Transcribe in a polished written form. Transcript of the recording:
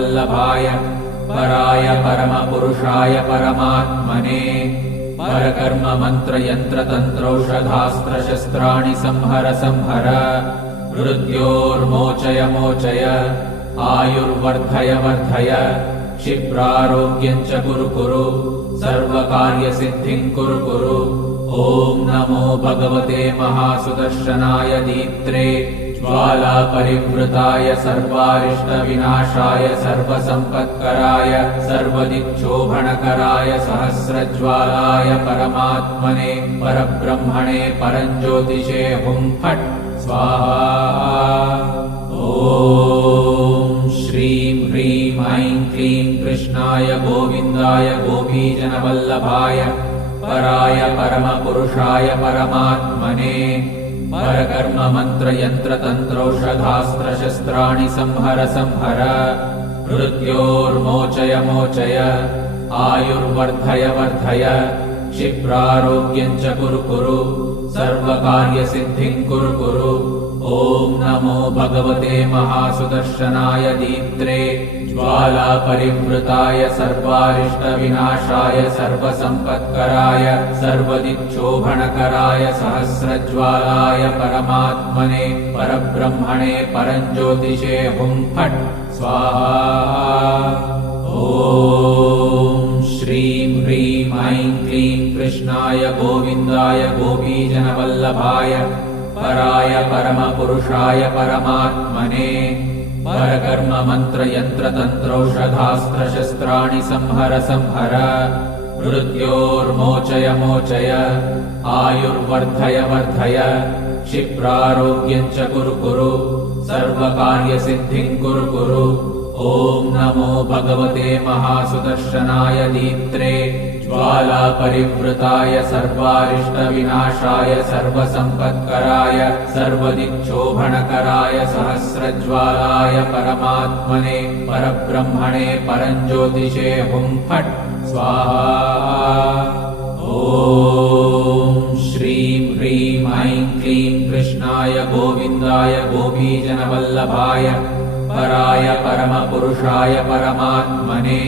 गोपीजनवल्लभाय पराय परमपुरुषाय परमात्मने परकर्म मंत्र यंत्र तंत्रौषधास्त्र शस्त्राणि संहर संहर मृत्योर्मोचय मोचय आयुर्वर्धय वर्धय क्षिप्रारोग्यं च कुरु कुरु सर्वकार्यसिद्धिं कुरु कुरु। ॐ नमो भगवते महासुदर्शनाय दीप्त्रे ज्वालापरिवृताय सर्वारिष्टविनाशाय सर्वसम्पत्कराय सर्वदिक्शोभनकराय सहस्रज्वालाय परमात्मने परब्रह्मणे परञ्ज्योतिषे हुं फट् स्वाहा। ॐ श्रीं ह्रीं ऐं क्लीं कृष्णाय गोविन्दाय गोपीजनवल्लभाय पराय परमपुरुषाय परमात्मने परकर्म मंत्र यंत्र तंत्रौषधास्त्र शस्त्राणि संहर संहर मृत्योर्मोचय मोचय आयुर्वर्धय वर्धय क्षिप्रारोग्यं च कुरु कुरु सर्वकार्यसिद्धिं कुरु कुरु। ॐ नमो भगवते महासुदर्शनाय दीप्त्रे ज्वालापरिवृताय सर्वारिष्टविनाशाय सर्वसम्पत्कराय सर्वदिक्शोभनकराय सहस्रज्वालाय परमात्मने परब्रह्मणे परञ्ज्योतिषे हुं फट् स्वाहा। ॐ श्रीं ह्रीं ऐं क्लीं कृष्णाय गोविन्दाय गोपीजनवल्लभाय पराय परमपुरुषाय परमात्मने परकर्म मंत्र यंत्र तंत्रौषधास्त्र शस्त्राणि संहर संहर मृत्योर्मोचय मोचय आयुर्वर्धय वर्धय क्षिप्रारोग्यं च कुरु कुरु सर्वकार्यसिद्धिं कुरु कुरु। ॐ नमो भगवते महासुदर्शनाय दीप्त्रे ज्वालापरिवृताय सर्वारिष्टविनाशाय सर्वसम्पत्कराय सर्वदिक्शोभनकराय सहस्रज्वालाय परमात्मने परब्रह्मणे परञ्ज्योतिषे हुं फट् स्वाहा। ॐ श्रीं ह्रीं ऐं क्लीं कृष्णाय गोविन्दाय गोपीजनवल्लभाय पराय परमपुरुषाय परमात्मने